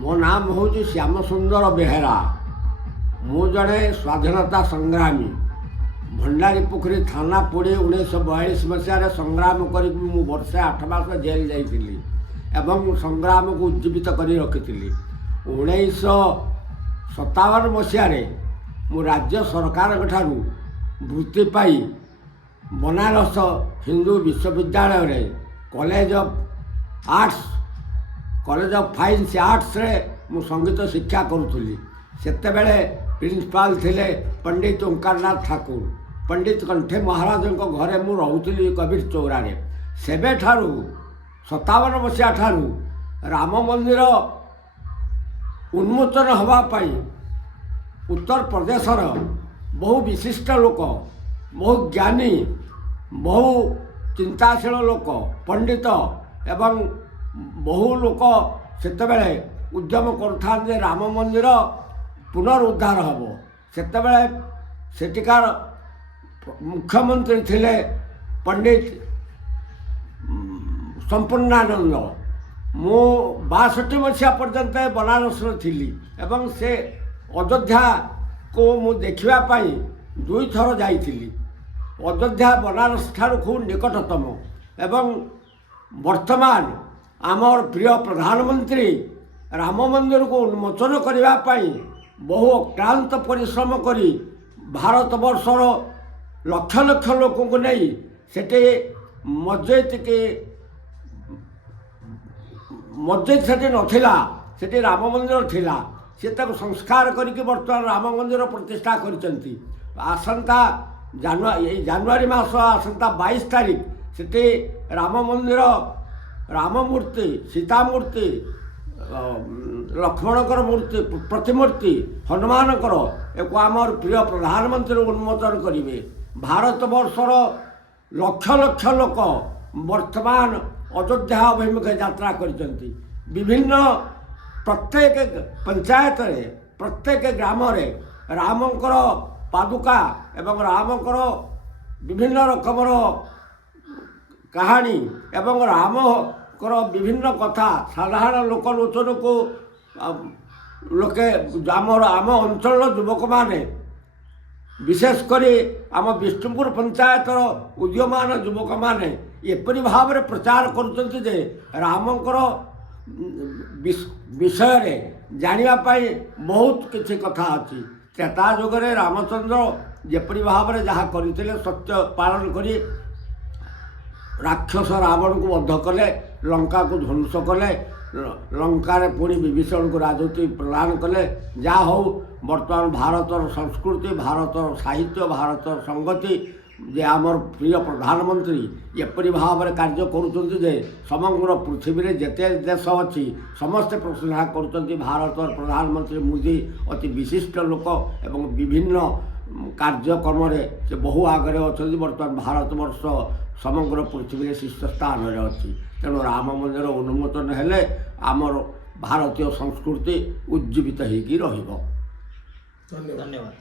मो नाम हूँ श्याम सुंदर बेहेरा। मु जड़े स्वाधीनता संग्रामी भंडारी पोखरी थाना पोड़ी 1942 मसीह संग्राम कर वर्षे 8 मास जेल जाइली एवं संग्राम को उज्जीवित कर रखी। 1957 मसीह मु राज्य सरकार वृत्ति पाई बनारस हिंदू विश्वविद्यालय कॉलेज ऑफ फाइन आर्ट्स रे मु संगीत शिक्षा करुली। सेते बेले प्रिंसिपाल थिले पंडित ओंकारनाथ ठाकुर। पंडित कंठे महाराज घरे मु रोली कबीर चौरा। सेबे ठारू 57 मसीहा ठारू राम मंदिर उन्मोचन होगापाई उत्तर प्रदेशर बहु विशिष्ट लोक, बहु ज्ञानी, बहु चिंताशील लोक, पंडित एवं बहु लोक सेतेबेले उद्यम करथांते राम मंदिर पुनरुद्धार हम। सेतेबेले सेटिकार मुख्यमंत्री थिले पंडित संपूर्णानंद। मु 62 मसीहा पर्यंत बनारस थी एवं से अयोध्या को मु देखिबा पाई 2 थर जाइथिली। अयोध्या बनारस ठारू खूब निकटतम एवं वर्तमान आमर प्रिय प्रधानमंत्री राम मंदिर को उन्मोचन करने बहु अक्लांत परिश्रम करी भारत वर्षर लक्ष लक्ष लोक को नहीं सेटे मस्जिद से नथिला, सेठी राम मंदिर थिला। से संस्कार करके बर्तमान राम मंदिर प्रतिष्ठा करिसेंती। आसंता जानुआरी मास आसंता 22 तारीख सेठी राम मंदिर राम मूर्ति, सीता मूर्ति, लक्ष्मणकर मूर्ति, प्रतिमूर्ति, हनुमानकर एक आमर प्रिय प्रधानमंत्री उन्मोचन करेंगे। भारत वर्षर लक्ष लक्ष लोक वर्तमान अयोध्या अभिमुखे यात्रा करचंती। विभिन्न प्रत्येक पंचायत रे प्रत्येक ग्राम रे रामकर पादुका एवं रामकर विभिन्न रकमर कहानी एवं रामकर विभिन्न कथा साधारण लोकलोचन को लोके आम अंचल युवक माने विशेषकर आम विष्णुपुर पंचायतर उद्यमान युवक माने एपरी भाव में प्रचार करुँच जे रामकर विषय जानापी बहुत किसी कथा अच्छी। त्रेता युगरे रामचंद्र जेपरी भाव में जहाँ करते सत्य पालन करी राक्षस रावण को वध कले, लंका को ध्वंस कले, लंकार पुणी विभीषण को राजत्व प्रदान कले। जहाँ हो बर्तमान भारतर संस्कृति, भारतर साहित्य, भारतर संगति जे आमर प्रिय प्रधानमंत्री एपरी भाव में कार्य करुँच जे समग्र पृथ्वी में जेते देश अच्छी समस्ते प्रशंसा करुँच। भारतर प्रधानमंत्री मोदी अति विशिष्ट लोक एवं विभिन्न कार्यक्रम से बहु आगे अच्छा। बर्तमान भारत वर्ष समग्र पृथ्वी में शीर्ष स्थान में अच्छी। तेणु राम मंदिर उन्मोचन हेले आमर भारतीय संस्कृति उज्जीवित होगी रहिबो। धन्यवाद।